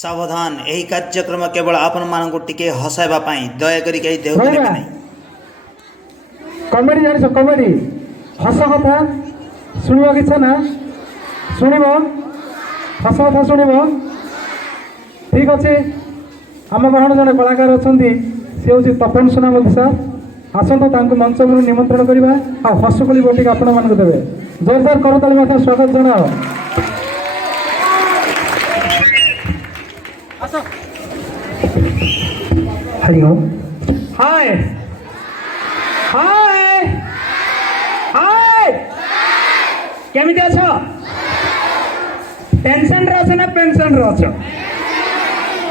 सावधान यही कार्यक्रम केवल आपण मानक टिके हसाइबा पाई दयाकरी कहीं देह देबे नहीं। कॉमेडी जानिस कॉमेडी हस कथा सुनिबो किछ ना सुनिबो हस कथा सुनिबो ठीक अच्छे। आम गहण जड़े कलाकार अच्छा सी हूँ तपन सुना सर आसतु तांको मंच में निमंत्रण करवा आ हसुकली बटिक आपण मानक देवे जोरदार करताली मात्र स्वागत जनाओ। हरि ओम हाय हाय हाय केमिति अछ टेंशन रे अछ ना पेंशन रे अछ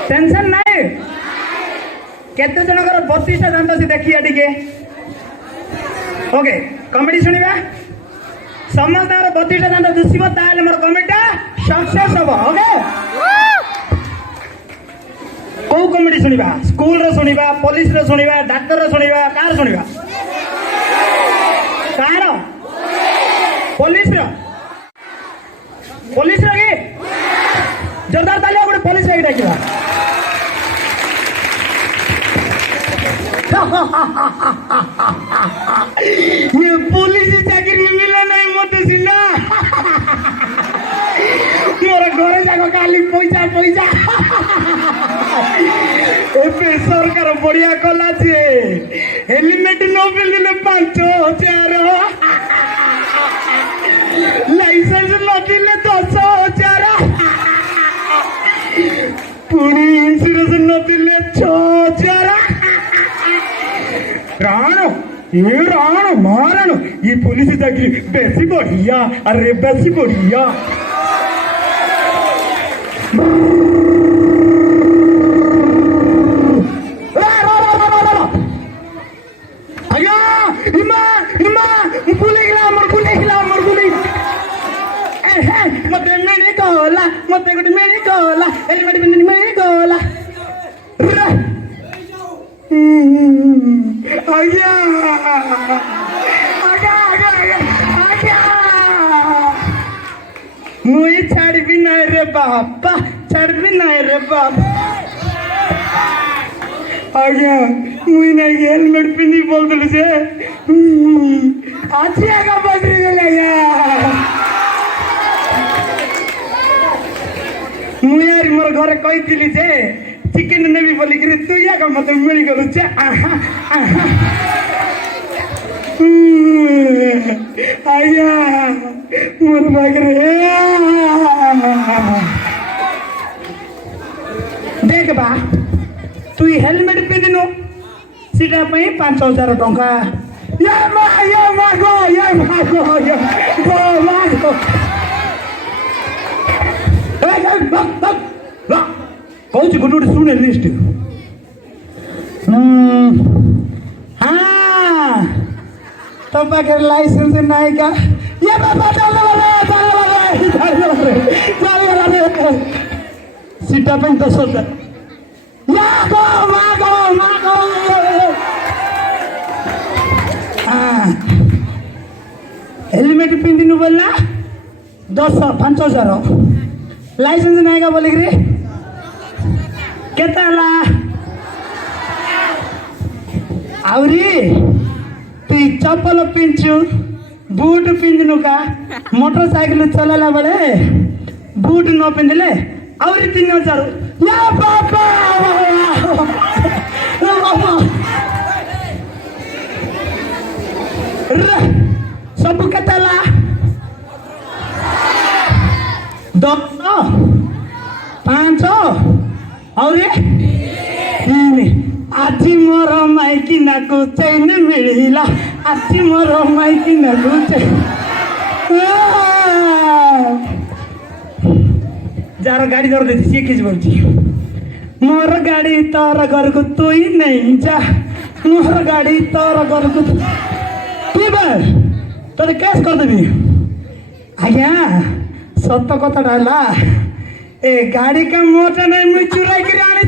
टेंशन नहीं केते जनकर 32 टा दांत से देखिया टिके ओके कॉमेडी सुनिबा समस्त 32 टा दांत दुसिबो ताले मोर कॉमेडीटा सक्सेस हो ओके। कौ कॉमेडी सुनिबा स्कूल रे सुनिबा पुलिस रे सुनिबा डॉक्टर रे सुनिबा कार सुनिबा कार पुलिस रे के जोरदार ताली गोटे पुलिस रे डाकिबा ये पुलिस चाकरी मिला नहीं मते सिना मोर घरे जाको खाली पैसा पैसा एपे सरकार बढ़िया कला जे हेलमेट न पिंधिले 5,000 लाइसेंस न दिले 10,000 पुणी इंश्योरेंस न दिले 6,000 राण मारण ये पुलिस चाकरी बेसी बढ़िया अरे बेसी बढ़िया। मते गोटे मेरी गला हेलमेट पिंधि मेरी गला आज्ञा आज्ञा आज्ञा मुई छाड़बी नहीं रे बापा छाड़बी नहीं रे बाप आज्ञा मुई नहीं हेलमेट पिंधि बोल दल से आज आगा बजरी गला मुझे मोर घर कही जे चिकेन नेबी बोलिक तू या मत मिल गलु आया मोर बागरे देख बा तू हेलमेट पिंधिनु सीटा 5,000 टंका कौच गुड सुने लिस्ट हाँ तो पाखे लाइसेंस नहीं का ये सीटा 10,000 हेलमेट पिंधिनु बोलना 5,000 लाइसेंस नहीं का बोलिक रे केताला आवरी तु चप्पल पिंचु बूट पिंधनु का मोटरसाइकिल चलाला बड़े बूट न पिंधले आवरी 3,000 या बाबा सब केताला 10 5 और आज मोर माइकी नाकु चैन मिला आज मोर माइकी नाकु जार गाड़ी दौड़ देती सी किस बोलती मोर गाड़ी तोर घर को तू ही नहीं जा मोर गाड़ी तोर घर को तो कैश कर देवी आज्ञा सत कथा डाला ए गाड़ी का मोटर नहीं मुझे चुराई कर आने